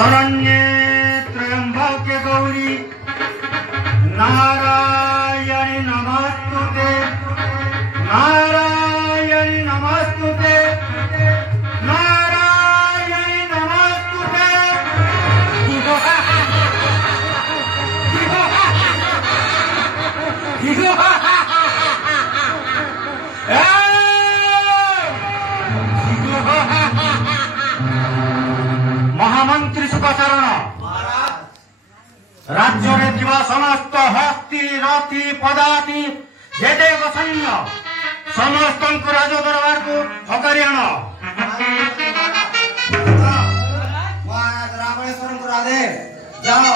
शरण्ये त्र्यंबके गौरी नारायणी नमस्तुते नारायणी नमस्तुते नारायणी नमस्तुते। महामंत्री सुखचरण राज्य में समस्त हस्ती रथी पदाति जेदेव सैन्य समस्त राज दरबार को हकारी आण। महाराज रावणेश्वर को राधे जाओ।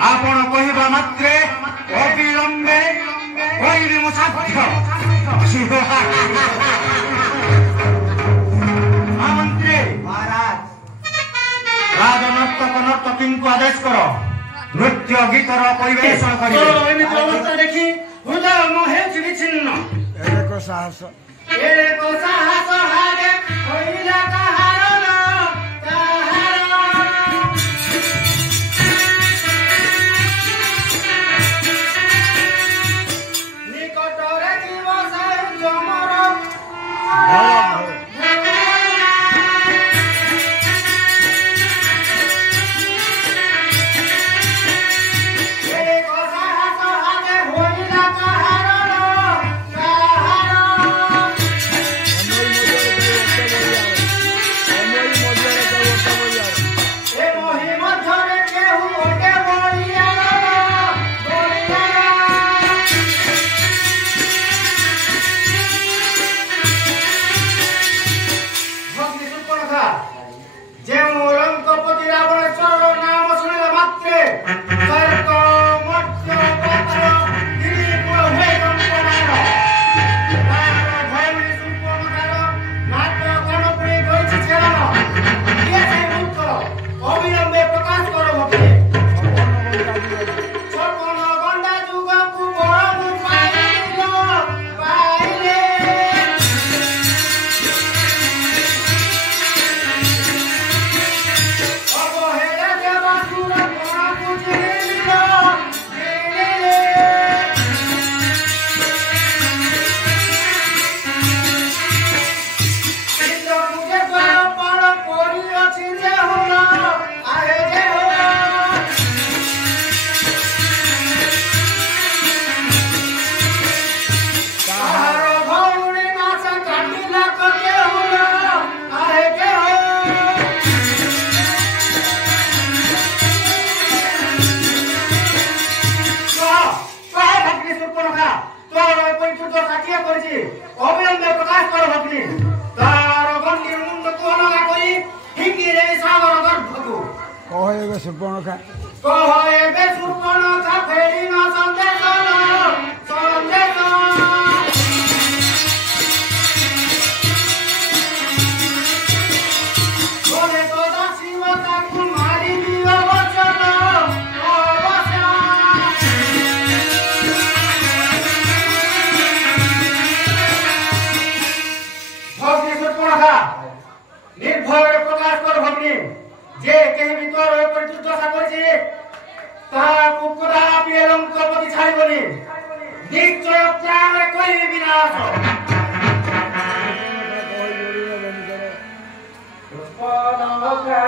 आपण कहवा मात्रे अविलंबे साध्य महामंत्री महाराज राजनर्तक नर्तकी को आदेश कर नृत्य गीतर परिवेशन कर देखी हृदय मोहे विच्छिन्न साहस করছি অবিলম্বে প্রকাশ কর ভগ্নি তার গণ্ডির মুন্ডକୁ ଅଲଗା କରି হিঙ্গিরে সাগর গর্ভକୁ কহ ଏବେ ସୁପର୍ଣ୍ଣଖା কহ ଏବେ সুপর্ণখা ফেরিল সন্দেশ সন্দেশ বলে তো দাসিব তাକୁ মারি দিল বচন অবসা ভগ্নি সুপর্ণখা নির্ভয়ে প্রকাশ কর ভগ্নি যে কেহি ভিতর উপরে দুর্দশা করেছে তাহাକୁ কদাপি এলঙ্ক প্রতি ছাড়িবনি নিশ্চয় প্রাণে করিবে বিনাশ সুপর্ণখা